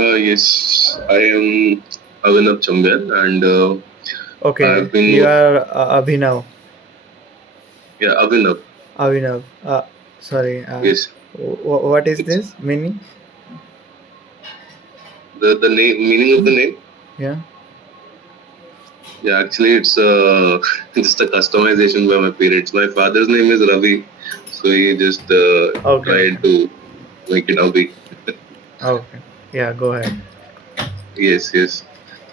Yes, I am Avinav Chambyal, and I Okay, have been you are Abhinav. yeah, Avinav. Abhinav. Sorry. Yes, What is it's this meaning? the name meaning of the name. Yeah. Yeah, actually, it's just a customization by my parents. My father's name is Ravi, so he just Okay. Okay. tried to make it Avi. Okay. Yeah. Go ahead. Yes, yes.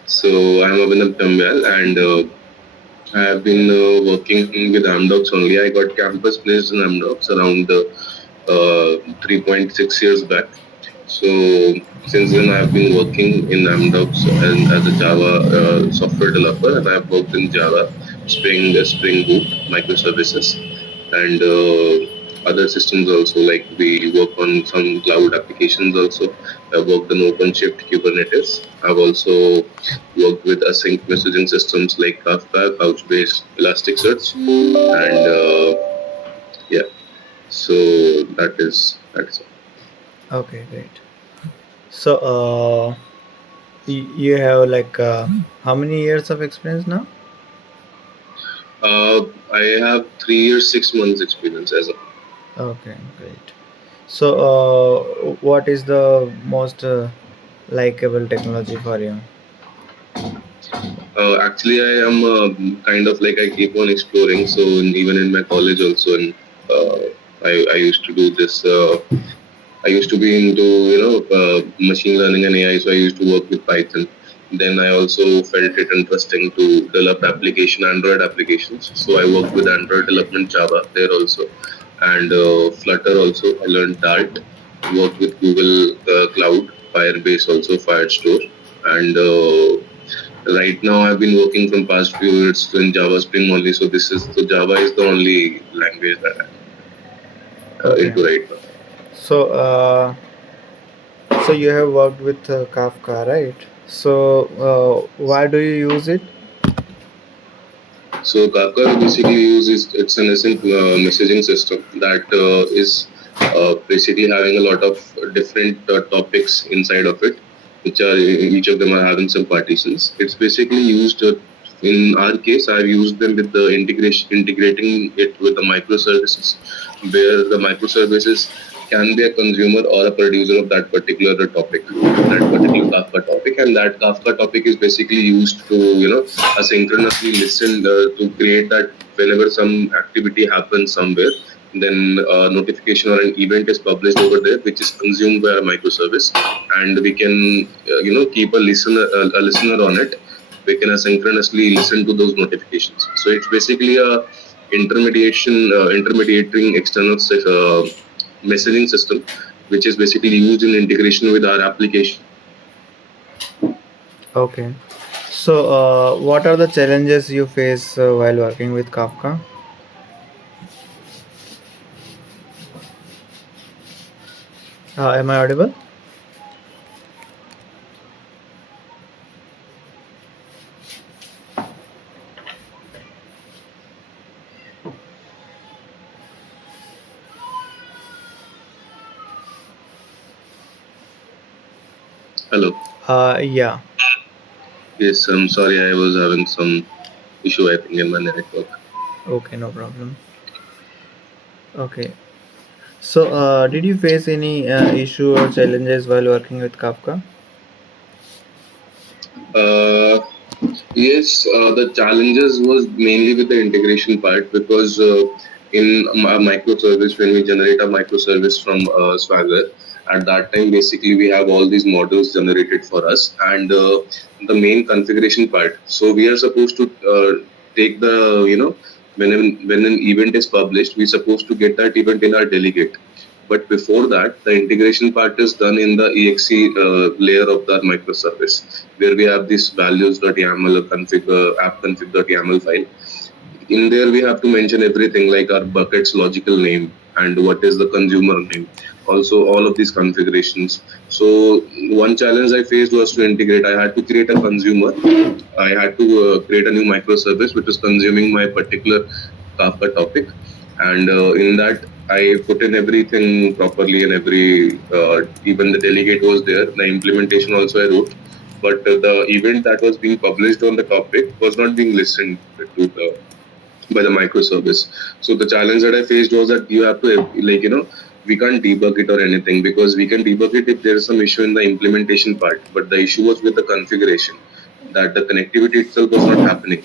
So I'm Avinav Chambyal, and I have been working with Amdocs only. I got campus placed in Amdocs around 3.6 years back. So since then, I've been working in Amdocs and as a Java software developer, and I've worked in Java, Spring Boot, microservices, and other systems also. Like we work on some cloud applications also. I've worked on OpenShift, Kubernetes. I've also worked with async messaging systems like Kafka, Couchbase, Elasticsearch, and yeah. So that is all. Okay. Great. So, you have like how many years of experience now? I have 3 years, 6 months experience as a. Okay. Great. So, what is the most likable technology for you? Actually, I am kind of like I keep on exploring. So even in my college also, and uh, I used to do this. I used to be into machine learning and AI, so I used to work with Python. Then I also felt it interesting to develop Android applications. So I worked with Android development Java there also, and Flutter also. I learned Dart. Worked with Google Cloud, Firebase also, Firestore, and right now I've been working from past few years in Java Spring only. So Java is the only language that I'm Okay. into right now. So, so you have worked with Kafka, right? So, why do you use it? So Kafka basically uses it's an async messaging system that is basically having a lot of different topics inside of it, which are each of them are having some partitions. It's basically used in our case. I've used them with the integrating it with the microservices, where the microservices can be a consumer or a producer of that particular topic, that particular Kafka topic, and that Kafka topic is basically used to asynchronously listen to create that whenever some activity happens somewhere, then a notification or an event is published over there, which is consumed by a microservice, and we can keep a listener on it. We can asynchronously listen to those notifications. So it's basically a intermediating external messaging system, which is basically used in integration with our application. Okay. So, what are the challenges you face while working with Kafka? Am I audible? Hello. Yeah. Yes, I'm sorry, I was having some issue, I think, in my network. Okay, no problem. Okay. So, did you face any issue or challenges while working with Kafka? Uh, yes, the challenges was mainly with the integration part because in a microservice, when we generate a microservice from Swagger, at that time basically we have all these models generated for us and the main configuration part. So we are supposed to take the when an event is published, we're supposed to get that event in our delegate. But before that, the integration part is done in the exe layer of the microservice, where we have this values.yaml config app config.yaml file. In there, we have to mention everything like our bucket's logical name and what is the consumer name. Also, all of these configurations. So one challenge I faced was to integrate. I had to create a consumer. I had to create a new microservice which was consuming my particular Kafka topic, and in that I put in everything properly and even the delegate was there. The implementation also I wrote, but the event that was being published on the topic was not being listened to by the microservice. So the challenge that I faced was that you have to we can't debug it or anything because we can debug it if there is some issue in the implementation part. But the issue was with the configuration that the connectivity itself was not happening.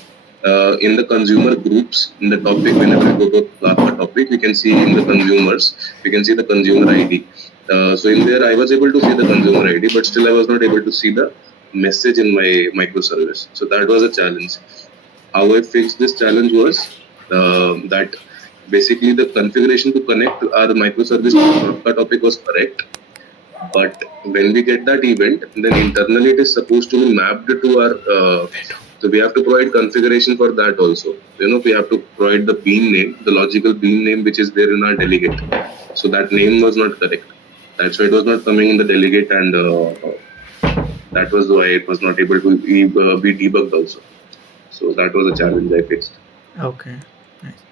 In the consumer groups, in the topic, whenever we go to Kafka topic, we can see in the consumers, we can see the consumer ID. So in there, I was able to see the consumer ID, but still I was not able to see the message in my microservice. So that was a challenge. How I fixed this challenge was that basically the configuration to connect our microservice to Kafka topic was correct, but when we get that event, then internally it is supposed to be mapped to our. So we have to provide configuration for that also. We have to provide the bean name, the logical bean name which is there in our delegate. So that name was not correct. That's why it was not coming in the delegate, and that was why it was not able to be debugged also. So that was a challenge I faced. Okay. Nice.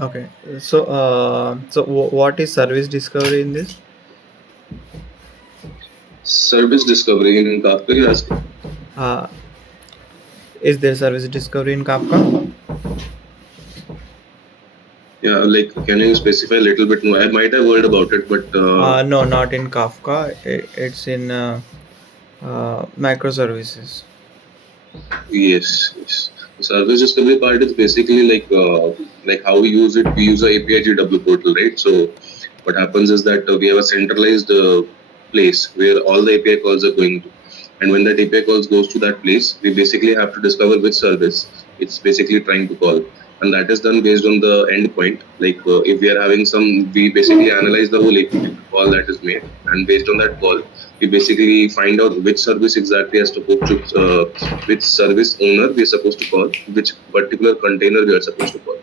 Okay. So what is service discovery in this? Service discovery in Kafka, you ask? Uh, is there service discovery in Kafka? Yeah, like can you specify a little bit more? I might have heard about it, but No, not in Kafka. It's in microservices. yes, yes. The service discovery part is basically like how we use it. We use a API GW portal, right? So what happens is that we have a centralized place where all the API calls are going to, and when that API calls goes to that place, we basically have to discover which service it's basically trying to call, and that is done based on the endpoint. Like if we are having some, we basically analyze the whole API call that is made, and based on that call, we basically find out which service exactly is supposed to, which service owner we are supposed to call, which particular container we are supposed to call.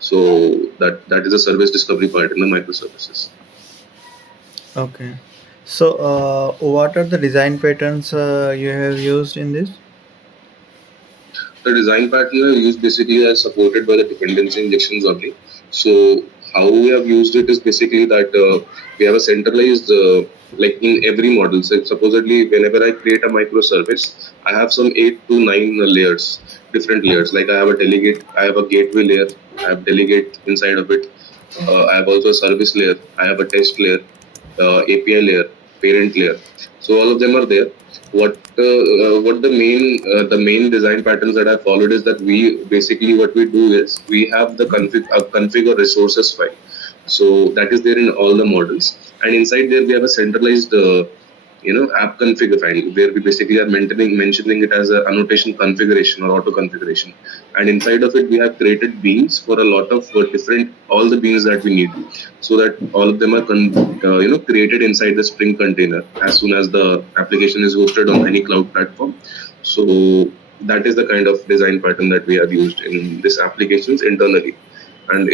So that is a service discovery part in the microservices. Okay. So what are the design patterns you have used in this? The design pattern we use basically are supported by the dependency injections only. So how we have used it is basically that we have a centralized, like in every model. So supposedly, whenever I create a microservice, I have some 8 to 9 layers, different layers. Like I have a delegate, I have a gateway layer, I have delegate inside of it. I have also a service layer, I have a test layer, API layer, parent layer. So all of them are there. What the main design patterns that I followed is that we basically what we do is we have the config or resources file. So that is there in all the models, and inside there we have a centralized app config file where we basically are mentioning it as a annotation configuration or auto configuration, and inside of it we have created beans for a lot of different all the beans that we need, so that all of them are created inside the Spring container as soon as the application is hosted on any cloud platform. So that is the kind of design pattern that we have used in this applications internally, and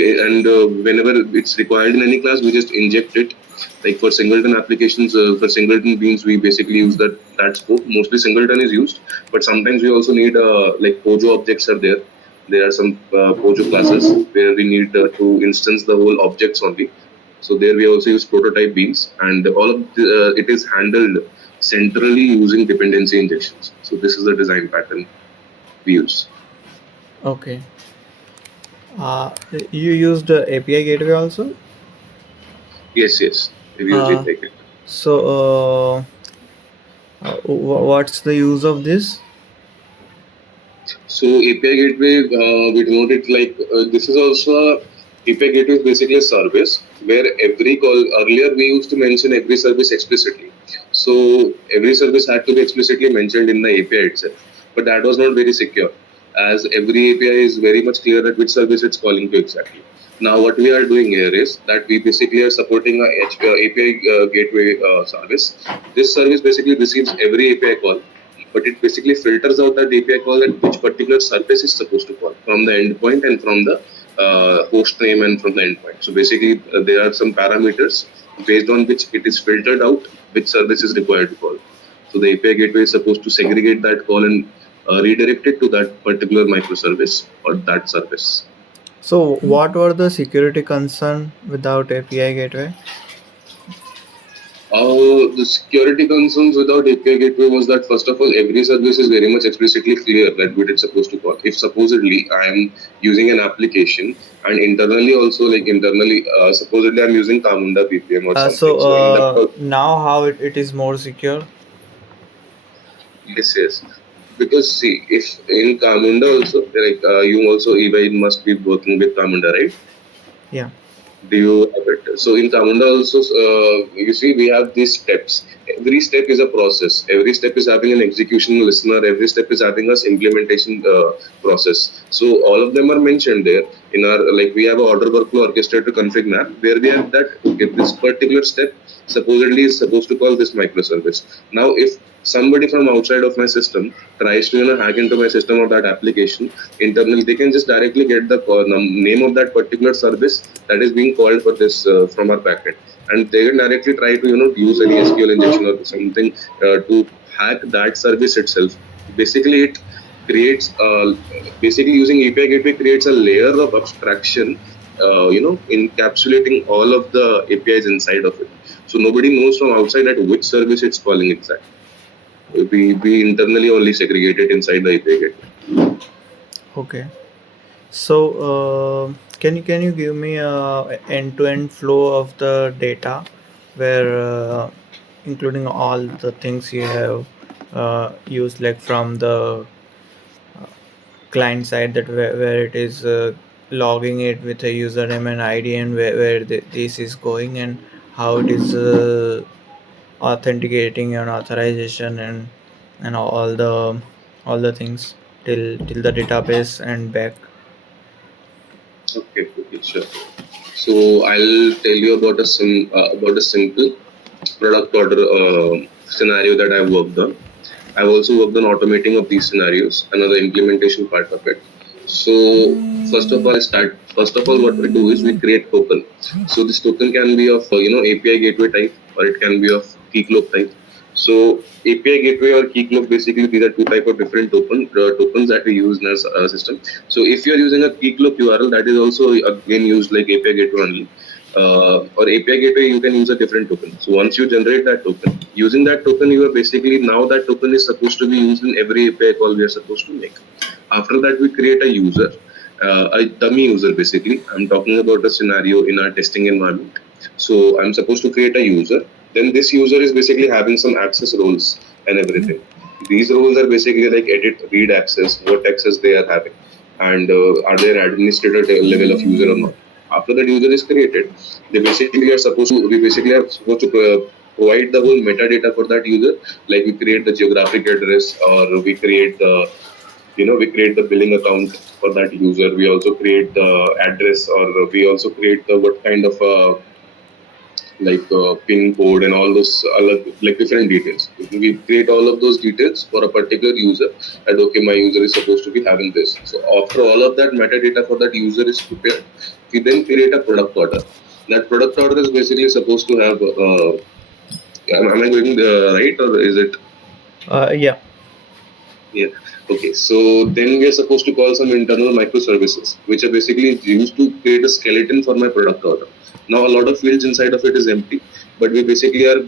whenever it's required in any class, we just inject it. Like for singleton applications, for singleton beans, we basically use that scope. Mostly singleton is used, but sometimes we also need like Pojo objects are there. There are some Pojo classes where we need to instance the whole objects only. So there we also use prototype beans, and all of it is handled centrally using dependency injections. So this is the design pattern we use. Okay. You used API gateway also. Yes, yes, we use it Uh, like it. so what's the use of this? So API gateway, we denote it like this is also API gateway is basically a service where every call earlier we used to mention every service explicitly. So every service had to be explicitly mentioned in the API itself, but that was not very secure, as every API is very much clear that which service it's calling to exactly. Now what we are doing here is that we basically are supporting a API gateway service. This service basically receives every API call, but it basically filters out that API call at which particular service is supposed to call from the endpoint and from the host name and from the endpoint. So basically, there are some parameters based on which it is filtered out which service is required to call. So the API gateway is supposed to segregate that call and redirect it to that particular microservice or that service. So what were the security concern without API gateway? The security concerns without API gateway was that first of all, every service is very much explicitly clear that what it's supposed to call. If supposedly I am using an application and internally also like internally, supposedly I'm using Camunda PPM or something. So in that, Now how it is more secure? yes, yes. Because see, if in Camunda also, like you also eBay must be working with Camunda, right? Yeah. Do you have it? So in Camunda also, you see, we have these steps. Every step is a process. Every step is having an execution listener. Every step is having a implementation process. So all of them are mentioned there in our, like we have a order workflow orchestrator config map where we have that, okay, this particular step supposedly is supposed to call this microservice. Now if somebody from outside of my system tries to hack into my system or that application internally, they can just directly get the name of that particular service that is being called for this from our backend, and they can directly try to use any SQL injection or something to hack that service itself. Basically, it creates basically using API gateway creates a layer of abstraction, encapsulating all of the APIs inside of it. So nobody knows from outside at which service it's calling exactly. We internally only segregate it inside the API gateway. Okay. So can you give me a end-to-end flow of the data where including all the things you have used, like from the client side, that where it is logging it with a username and ID, and where this is going, and how it is authenticating and authorization, and all the things till the database and back. Okay, okay, sure. So I'll tell you about a simple product order scenario that I've worked on. I've also worked on automating of these scenarios, another implementation part of it. So first of all, what we do is we create token. So this token can be of API gateway type, or it can be of key cloak type. So API gateway or key cloak, basically these are two type of different tokens that we use in our system. So if you are using a key cloak URL, that is also again used like API gateway only. Or API gateway, you can use a different token. So once you generate that token, using that token, you are basically now that token is supposed to be used in every API call we are supposed to make. After that, we create a user, a dummy user basically. I'm talking about a scenario in our testing environment. So I'm supposed to create a user. Then this user is basically having some access roles and everything. These roles are basically like edit, read access, what access they are having, and are they an administrator level of user or not. After that user is created, they basically are supposed to we basically are supposed to provide the whole metadata for that user. Like we create the geographic address, or we create the we create the billing account for that user. We also create the address, or we also create the what kind of pin code and all those like different details. We create all of those details for a particular user, and okay, my user is supposed to be having this. So after all of that metadata for that user is prepared, we then create a product order. That product order is basically supposed to have am I going right, or is it? Yeah. Yeah. Okay. So then we are supposed to call some internal microservices, which are basically used to create a skeleton for my product order. Now, a lot of fields inside of it is empty, but we basically are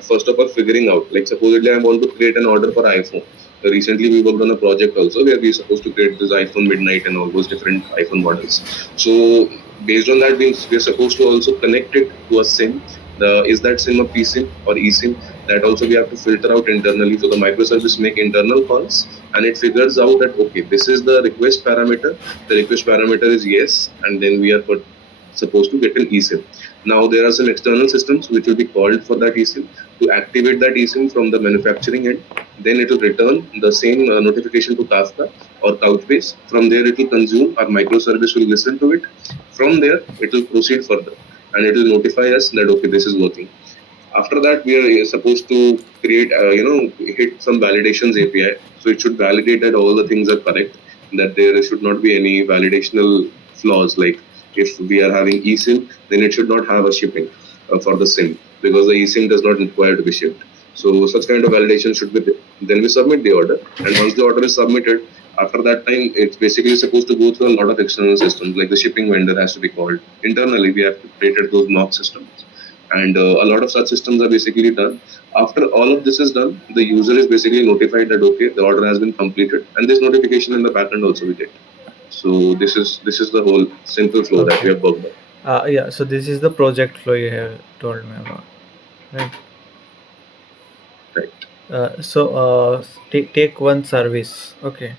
first of all figuring out. Like, supposedly, I want to create an order for iPhone. Recently, we worked on a project also where we're supposed to create this iPhone Midnight and all those different iPhone models. So, based on that, we're supposed to also connect it to a SIM. Is that SIM a PSIM or eSIM? That also we have to filter out internally. So the microservice make internal calls, and it figures out that okay, this is the request parameter. The request parameter is yes, and then we are supposed to get an eSIM. Now there are some external systems which will be called for that eSIM to activate that eSIM from the manufacturing end. Then it will return the same notification to Kafka or Couchbase. From there it will consume. Our microservice will listen to it. From there it will proceed further, and it will notify us that okay, this is working. After that, we are supposed to create, hit some validations API. So it should validate that all the things are correct, that there should not be any validational flaws. Like if we are having eSIM, then it should not have a shipping for the SIM, because the eSIM does not require to be shipped. So such kind of validation should be there. Then we submit the order, and once the order is submitted, After that time, it's basically supposed to go through a lot of external systems, like the shipping vendor has to be called. Internally, we have created those knock systems. And a lot of such systems are basically done. After all of this is done, the user is basically notified that okay, the order has been completed, and this notification in the backend also we get. So this is the whole simple flow that we Okay. have worked on. Yeah. So this is the project flow you have told me about, right? Right. Take one service. Okay.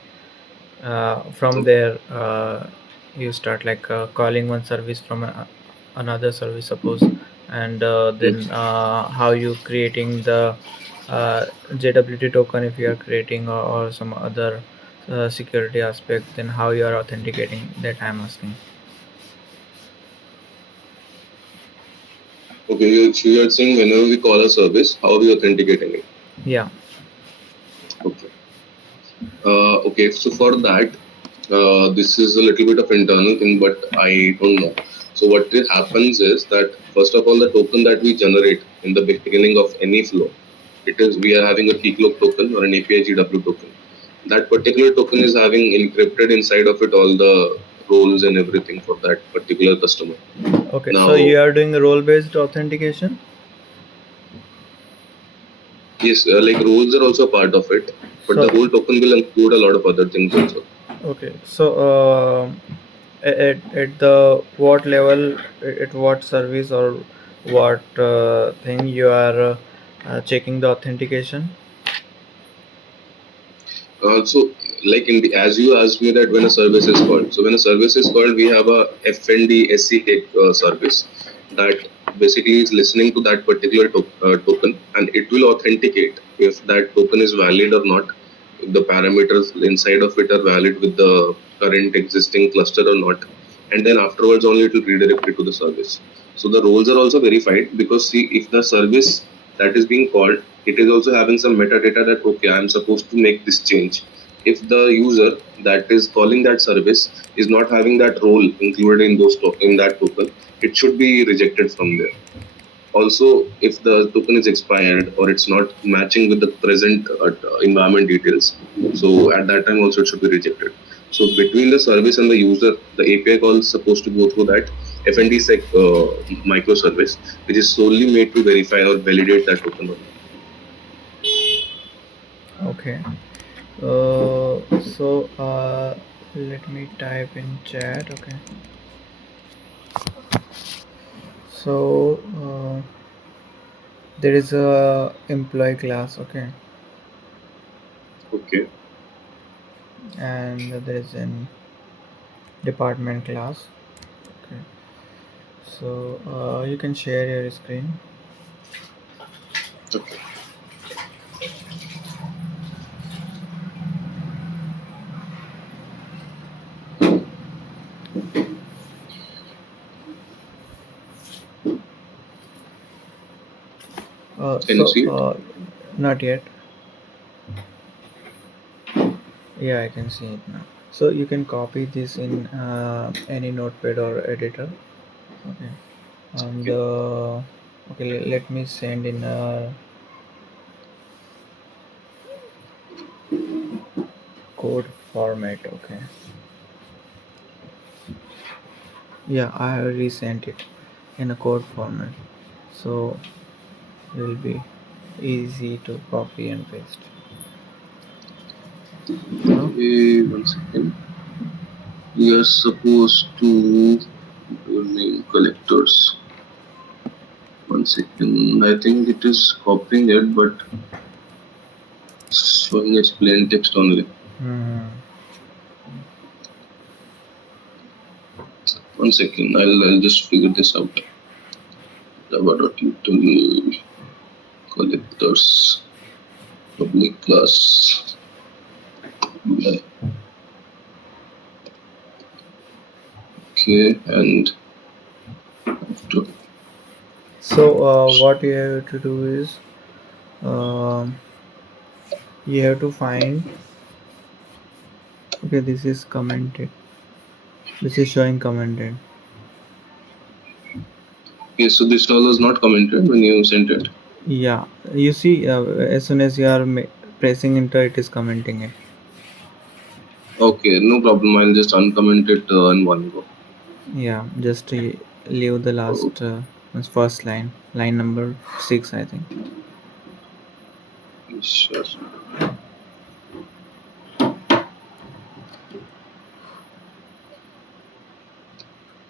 From So, there, you start like calling one service from another service, suppose, and mm, then how you creating the JWT token if you are creating, or some other security aspect, then how you are authenticating, that I'm asking. okay, you're saying whenever we call a service, how are we authenticating it? Yeah. Okay. Okay. So for that, this is a little bit of internal thing, but I don't know. So what happens is that first of all, the token that we generate in the beginning of any flow, it is we are having a keycloak token or an API GW token. That particular token is having encrypted inside of it all the roles and everything for that particular customer. Okay. So Now, you are doing a role-based authentication. yes, like roles are also part of it, but the So whole token will include a lot of other things also. okay. So at the what level, at what service, or what thing you are checking the authentication? So, like in the as you asked me that when a service is called, so when a service is called, we have a FND SC service that basically is listening to that particular token, and it will authenticate if that token is valid or not, if the parameters inside of it are valid with the current existing cluster or not, and then afterwards only it will redirect it to the service. So the roles are also verified because see if the service that is being called, it is also having some metadata that okay, I am supposed to make this change. If the user that is calling that service is not having that role included in in that token, it should be rejected from there. Also, if the token is expired or it's not matching with the present environment details, so at that time also it should be rejected. So between the service and the user, the API call is supposed to go through that FNDSec microservice, which is solely made to verify or validate that token only. Okay. So let me type in chat. Okay. So there is a employee class. Okay. Okay. And there is an department class. Okay. So you can share your screen. Okay. Can you So see it? not yet. Yeah, I can see it now. So you can copy this in any notepad or editor. Okay. And Okay. okay, let me send in a code format. Okay. Yeah, I have resent it in a code format, so it will be easy to copy and paste. Huh? One second. We are supposed to name collectors. One second. I think it is copying it, but showing as plain text only. Hmm. One second. I'll just figure this out. Java.util collectors public class. Okay, and after So what you have to do is um, you have to find. Okay, this is commented. This is showing commented. okay, so this all was not commented when you sent it. Yeah, you see, as soon as you are pressing enter, it is commenting it. Okay, no problem. I'll just uncomment it in one go. Yeah, just leave the Oh, last first line, line number 6, I think. sure.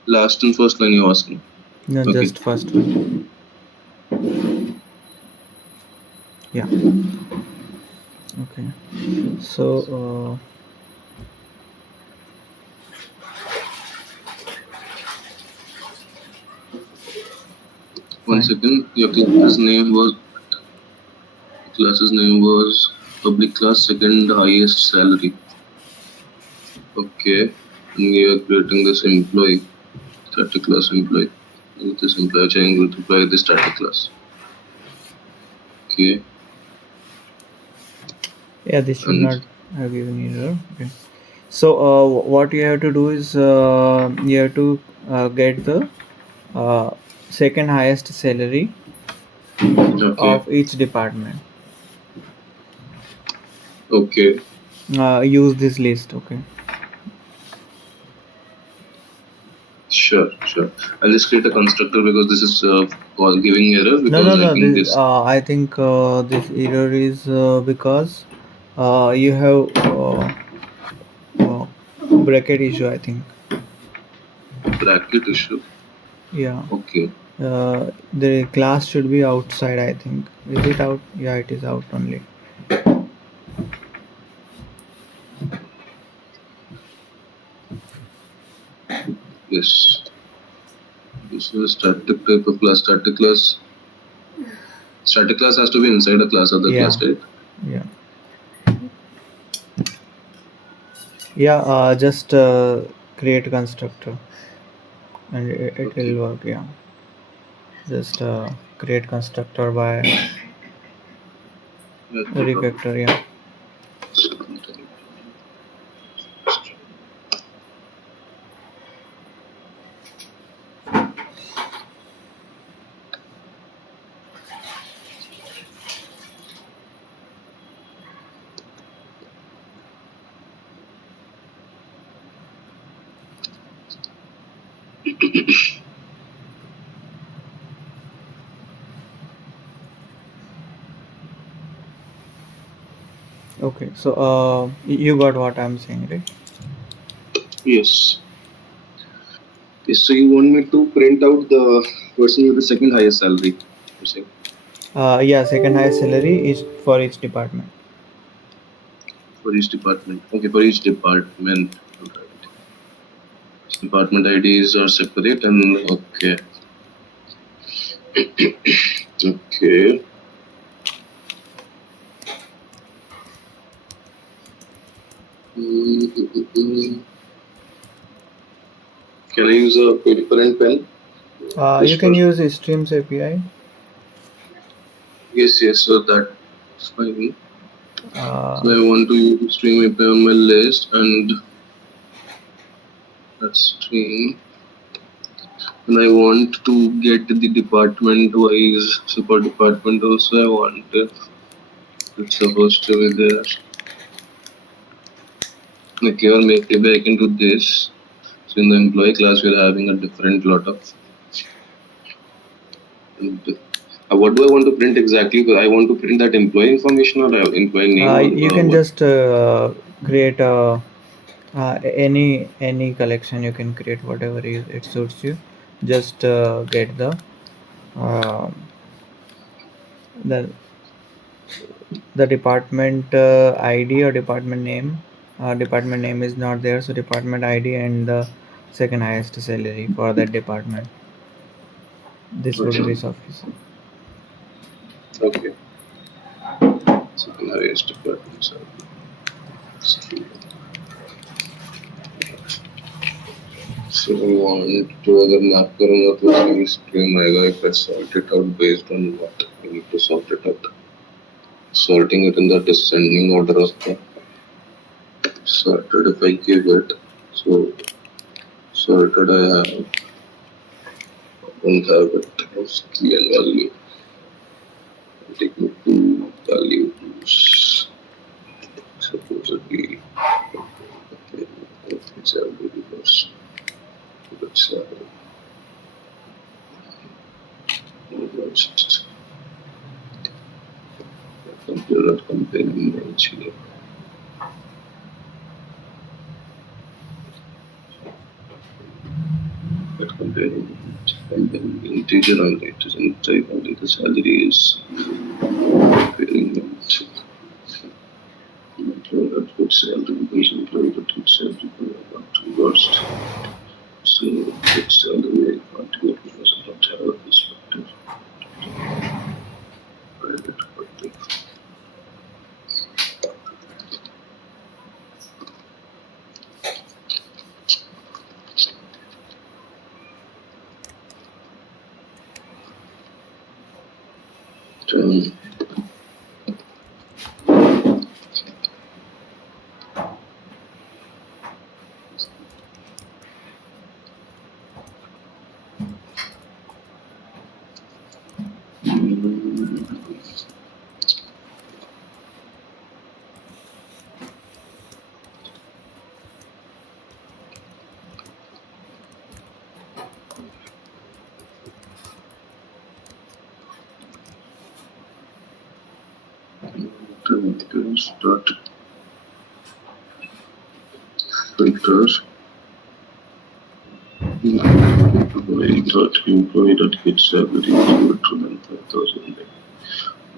Last and first line you're asking. No, Okay. just first one. Yeah. Okay. So, One fine. second. Your class's name was public class second highest salary. Okay. And we are creating this employee, static class employee. With this employee chain will apply the static class. Okay. Yeah, this should And not have given error. Okay. So, what you have to do is you have to get the uh, second highest salary okay. of each department. Okay. Use this list. Okay. Sure, sure. I'll just create a constructor because this is giving error No, because no, I no. think This this. I think this error is because you have uh, bracket issue. I think. Bracket issue. Yeah. Okay. The class should be outside. I think. Is it out? Yeah, it is out only. Yes. This is a static type of class. Static class. Static class has to be inside a class, other Yeah. class, right? Yeah. Yeah. Just create constructor and it Okay. will work. Yeah. Just create constructor by Yeah, no problem. refactor. Yeah. Okay. So you got what I'm saying, right? Yes. Yes. So you want me to print out the person with the second highest salary? You're saying Yeah. Second highest salary is for each department. for each department. Okay, for each department. Alright. Department IDs are separate and okay. Okay. Mm. Can I use a paper and pen? You Just for can use Streams API. yes, yes. So that's fine. So Uh, I want to use stream API on my list and that stream. And I want to get the department wise super department also. I want if it's supposed to be there. Okay, or maybe I can do this. So in the employee class, we're having a different lot of. What do I want to print exactly? I want to print that employee information or employee name or you can what? just create any collection. You can create whatever it suits you. Just get uh, the the department ID or department name. Department name is not there, so department ID and the second highest salary for that department. This would be Okay. sufficient. Okay. Second highest department. So so I want to अगर map करूँगा तो उसकी stream आएगा if I sort it out based on what I need to sort it out. Sorting it in the descending order of the sorted if I give it. So sorted I have don't have it as key and value. Take me to values supposedly. You're not comparing actually. But comparing integer on integer and type only the salary is comparing that good salary because employee that good salary not too worst. So good salary continue because I don't have a perspective. Private public. Turn. Start filters. Employee dot get salary equal to 5,000.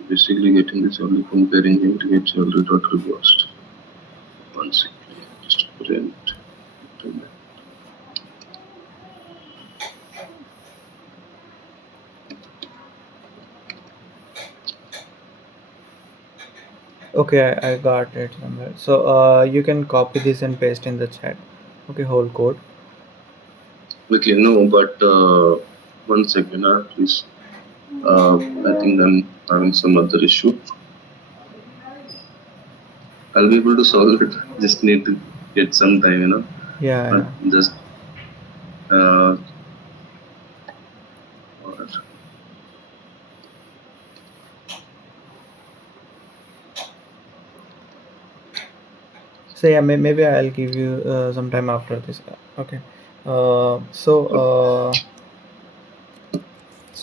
Basically getting this only comparing him to get salary dot reversed. One second, just print. Okay, I got it somewhere. So you can copy this and paste in the chat. Okay, whole code. Okay, no, but one second, please. I think I'm having some other issue. I'll be able to solve it. Just need to get some time, you know. Yeah. Just So yeah, maybe I'll give you some time after this. Okay. So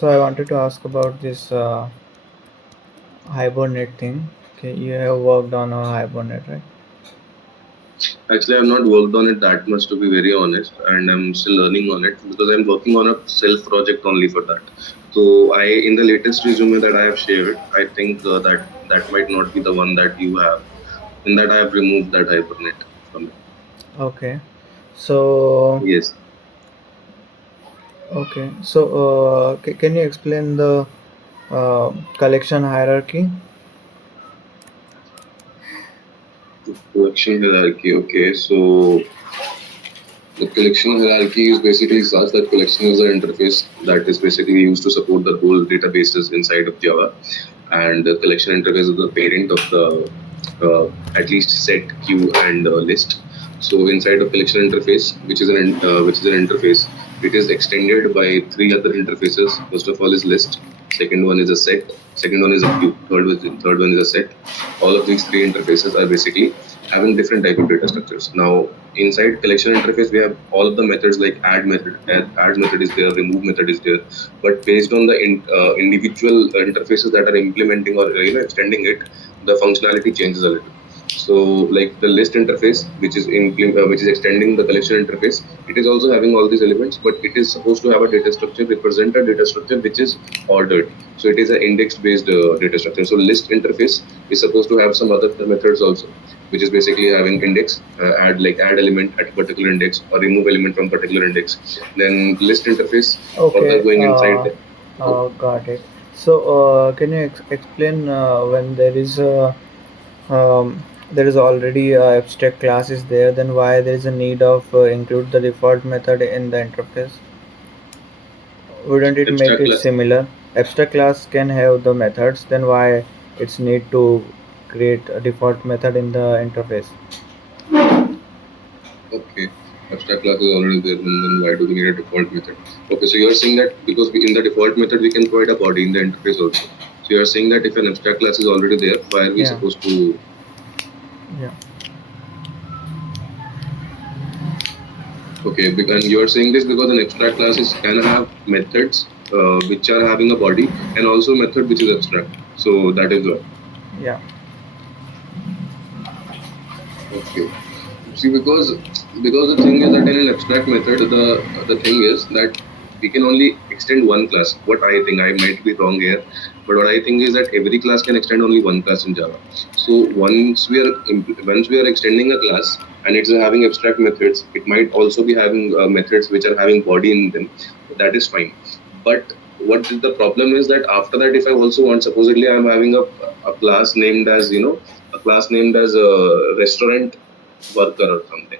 I wanted to ask about this Hibernate thing. Okay, you have worked on a Hibernate, right? Actually, I've not worked on it that much to be very honest, and I'm still learning on it because I'm working on a self project only for that. So in the latest resume that I have shared, I think that might not be the one that you have. In that, I have removed that Hibernate from it. Okay. So Yes. okay. So can you explain the collection hierarchy? Collection hierarchy. Okay, so the collection hierarchy is basically such that collection is an interface that is basically used to support the whole databases inside of Java, and the collection interface is the parent of the at least set, queue, and list. So inside of collection interface, which is an interface, it is extended by three other interfaces. First of all is list. Second one is a set. Second one is a queue. Third one is a set. All of these three interfaces are basically having different type of data structures. Now, inside collection interface, we have all of the methods like add method is there, remove method is there, but based on the individual interfaces that are implementing or extending it, the functionality changes a little. So, like the list interface, which is extending the collection interface, it is also having all these elements, but it is supposed to have a data structure, represent a data structure which is ordered. So it is an index-based data structure. So list interface is supposed to have some other methods also, which is basically having index, add element at a particular index or remove element from particular index. Then list interface further going inside. Got it. So can you explain when there is already abstract class is there, then why there is a need of include the default method in the interface? Wouldn't it make it similar? Abstract class can have the methods, then why it's need to create a default method in the interface? Okay, abstract class is already there, then why do we need a default method? Okay, so you're saying that because in the default method we can provide a body in the interface also. So you're saying that if an abstract class is already there, why are we supposed to? Yeah. Okay, and you are saying this because an abstract class can have methods which are having a body and also method which is abstract. So that is why. Yeah. Okay. See, because the thing is that in an abstract method, the thing is that we can only extend one class. What I think, I might be wrong here, but what I think is that every class can extend only one class in Java. So once we are extending a class and it's having abstract methods, it might also be having methods which are having body in them. That is fine. But what the problem is that after that, if I also want, supposedly I'm having a class named as a class named as a restaurant worker or something.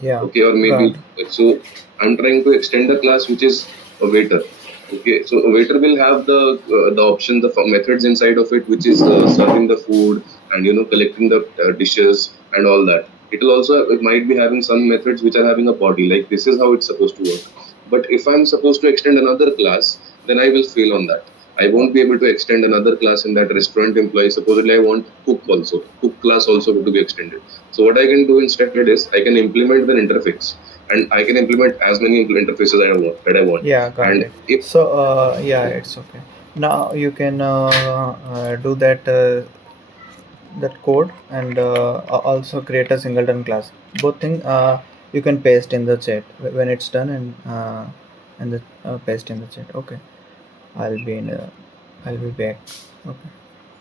Yeah, Okay, or maybe got. so I'm trying to extend a class which is a waiter. Okay, so a waiter will have the option, the methods inside of it, which is serving the food and collecting the dishes and all that. It will also, it might be having some methods which are having a body, like this is how it's supposed to work. But if I'm supposed to extend another class, then I will fail on that. I won't be able to extend another class in that restaurant employee. Supposedly, I want cook also, cook class also to be extended. So what I can do instead is I can implement an interface, and I can implement as many interfaces that I want. Yeah, got And it. if So, yeah, it's okay. Now you can do that code and also create a singleton class. Both thing you can paste in the chat when it's done, and the paste in the chat. Okay, I'll be in. I'll be back. Okay.